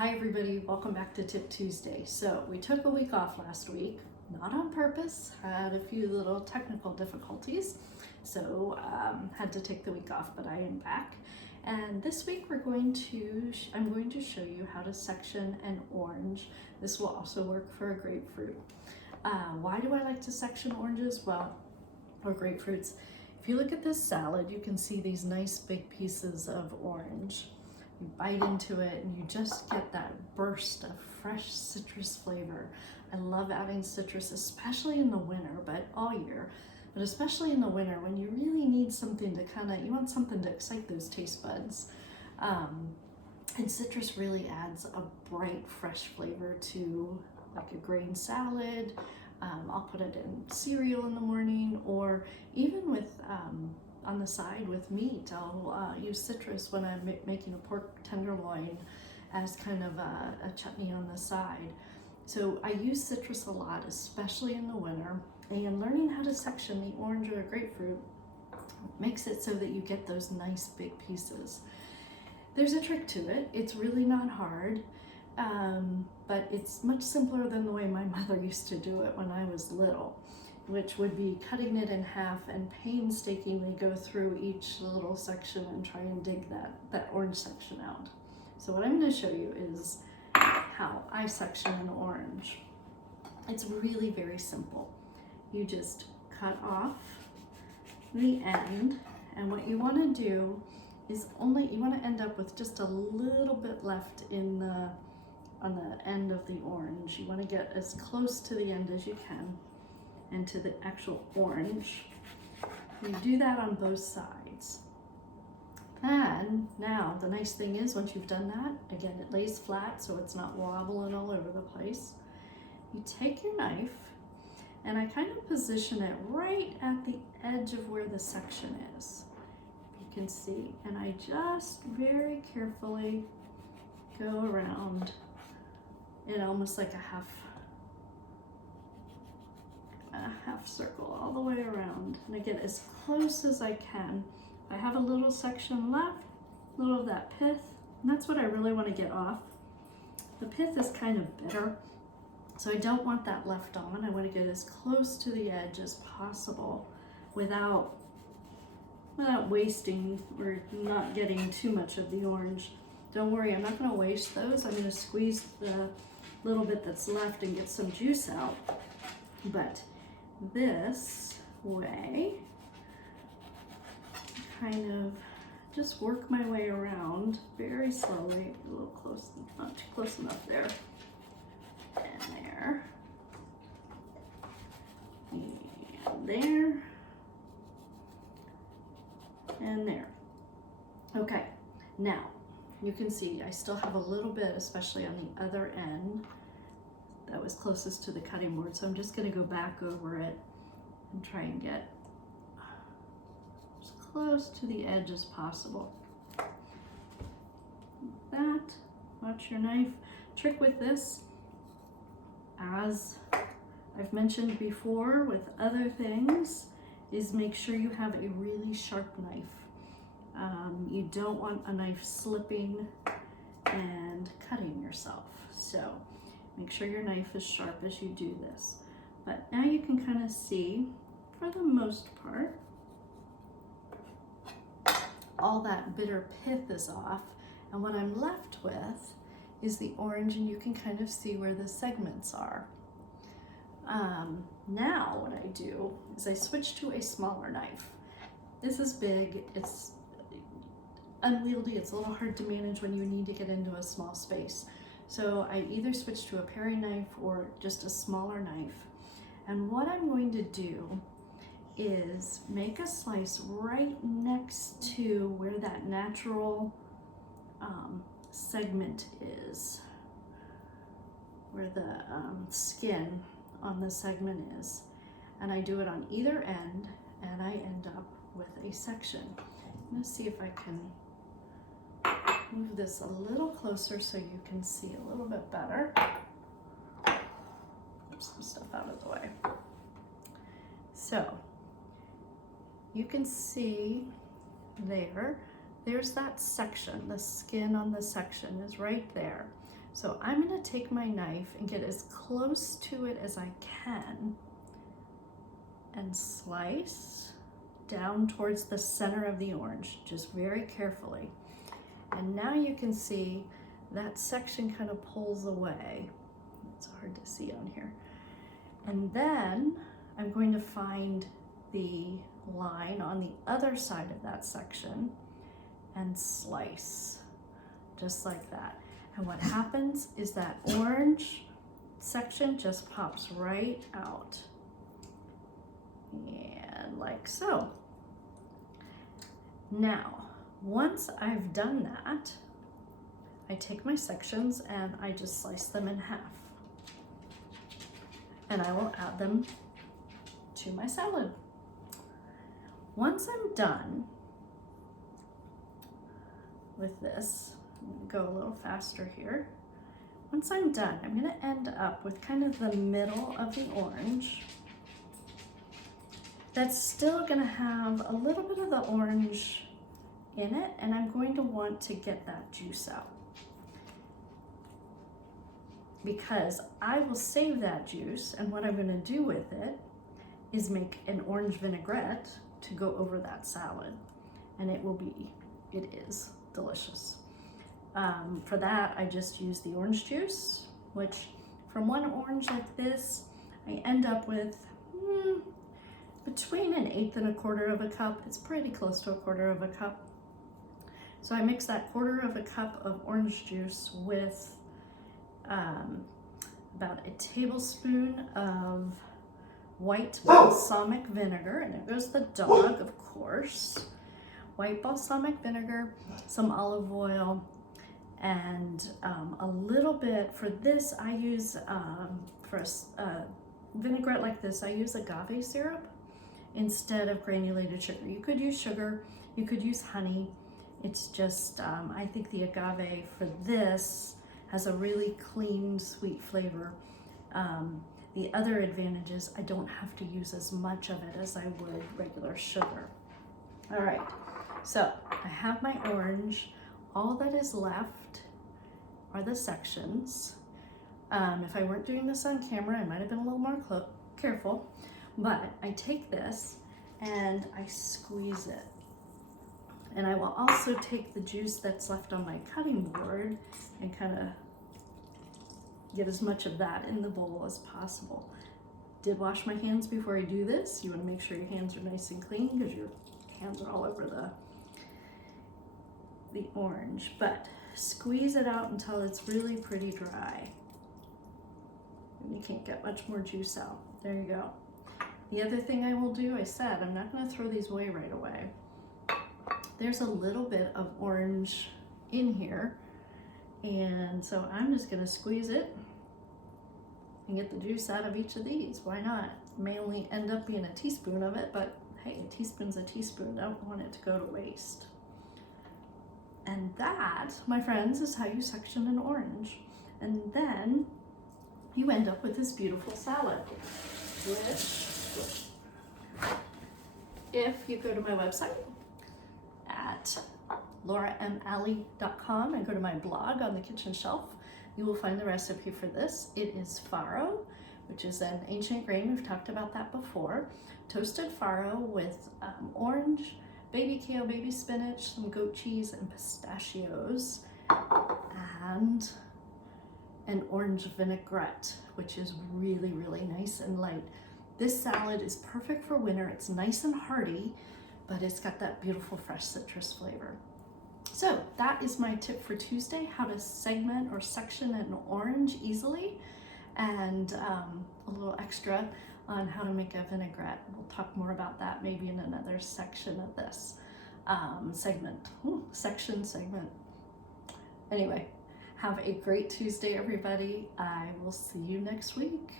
Hi everybody, welcome back to Tip Tuesday. So we took a week off last week, not on purpose, had a few little technical difficulties, so had to take the week off, but I am back. And this week I'm going to show you how to section an orange. This will also work for a grapefruit. Why do I like to section oranges? Well, or grapefruits. If you look at this salad, you can see these nice big pieces of orange. You bite into it and you just get that burst of fresh citrus flavor. I love adding citrus, especially in the winter, but all year, but especially in the winter when you really need something to you want something to excite those taste buds. And citrus really adds a bright, fresh flavor to like a grain salad. I'll put it in cereal in the morning, or even with on the side with meat. I'll use citrus when I'm making a pork tenderloin as kind of a chutney on the side. So I use citrus a lot, especially in the winter, and learning how to section the orange or grapefruit makes it so that you get those nice big pieces. There's a trick to it. It's really not hard, but it's much simpler than the way my mother used to do it when I was little, which would be cutting it in half and painstakingly go through each little section and try and dig that orange section out. So what I'm going to show you is how I section an orange. It's really very simple. You just cut off the end, and what you want to do is you want to end up with just a little bit left on the end of the orange. You want to get as close to the end as you can and to the actual orange. You do that on both sides. And now the nice thing is, once you've done that, again, it lays flat so it's not wobbling all over the place. You take your knife and I kind of position it right at the edge of where the section is. You can see, and I just very carefully go around it almost like a half circle all the way around, and I get as close as I can. I have a little section left, a little of that pith, and that's what I really want to get off. The pith is kind of bitter, so I don't want that left on. I want to get as close to the edge as possible without wasting or not getting too much of the orange. Don't worry, I'm not going to waste those. I'm going to squeeze the little bit that's left and get some juice out. But this way, kind of just work my way around very slowly, a little close, not too close enough there, and there, and there, and there. Okay, now you can see I still have a little bit, especially on the other end, that was closest to the cutting board. So I'm just going to go back over it and try and get as close to the edge as possible. That, watch your knife. Trick with this, as I've mentioned before with other things, is make sure you have a really sharp knife. You don't want a knife slipping and cutting yourself. So make sure your knife is sharp as you do this. But now you can kind of see, for the most part, all that bitter pith is off. And what I'm left with is the orange, and you can kind of see where the segments are. Now what I do is I switch to a smaller knife. This is big, it's unwieldy, it's a little hard to manage when you need to get into a small space. So I either switch to a paring knife or just a smaller knife. And what I'm going to do is make a slice right next to where that natural segment is, where the skin on the segment is. And I do it on either end, and I end up with a section. I'm going to see if I can move this a little closer so you can see a little bit better. Move some stuff out of the way. So you can see there's that section, the skin on the section is right there. So I'm gonna take my knife and get as close to it as I can and slice down towards the center of the orange, just very carefully. And now you can see that section kind of pulls away. It's hard to see on here. And then I'm going to find the line on the other side of that section and slice, just like that. And what happens is that orange section just pops right out. And like so. Now, once I've done that, I take my sections and I just slice them in half. And I will add them to my salad. Once I'm done with this, I'm gonna go a little faster here. Once I'm done, I'm gonna end up with kind of the middle of the orange. That's still gonna have a little bit of the orange in it, and I'm going to want to get that juice out, because I will save that juice, and what I'm gonna do with it is make an orange vinaigrette to go over that salad, and it is delicious. For that, I just use the orange juice, which from one orange like this, I end up with between 1/8 and 1/4 of a cup. It's pretty close to 1/4 of a cup. So I mix that 1/4 of a cup of orange juice with about a tablespoon of white balsamic vinegar, and there goes the dog, of course. White balsamic vinegar, some olive oil, and a little bit, for this I use, for a vinaigrette like this, I use agave syrup instead of granulated sugar. You could use sugar, you could use honey. It's just, I think the agave for this has a really clean, sweet flavor. The other advantage is I don't have to use as much of it as I would regular sugar. All right, so I have my orange. All that is left are the sections. If I weren't doing this on camera, I might have been a little more careful, but I take this and I squeeze it. And I will also take the juice that's left on my cutting board and kind of get as much of that in the bowl as possible. Did wash my hands before I do this. You want to make sure your hands are nice and clean because your hands are all over the orange. But squeeze it out until it's really pretty dry. And you can't get much more juice out. There you go. The other thing I will do, I said, I'm not going to throw these away right away. There's a little bit of orange in here, and so I'm just going to squeeze it and get the juice out of each of these. Why not? It may only end up being a teaspoon of it, but hey, a teaspoon's a teaspoon. I don't want it to go to waste. And that, my friends, is how you section an orange. And then you end up with this beautiful salad, which, if you go to my website at lauramalley.com and go to my blog on the kitchen shelf, you will find the recipe for this. It is farro, which is an ancient grain. We've talked about that before. Toasted farro with orange, baby kale, baby spinach, some goat cheese, and pistachios, and an orange vinaigrette, which is really, really nice and light. This salad is perfect for winter. It's nice and hearty, but it's got that beautiful fresh citrus flavor. So that is my tip for Tuesday, how to segment or section an orange easily, and a little extra on how to make a vinaigrette. We'll talk more about that maybe in another section of this segment. Anyway, have a great Tuesday, everybody. I will see you next week.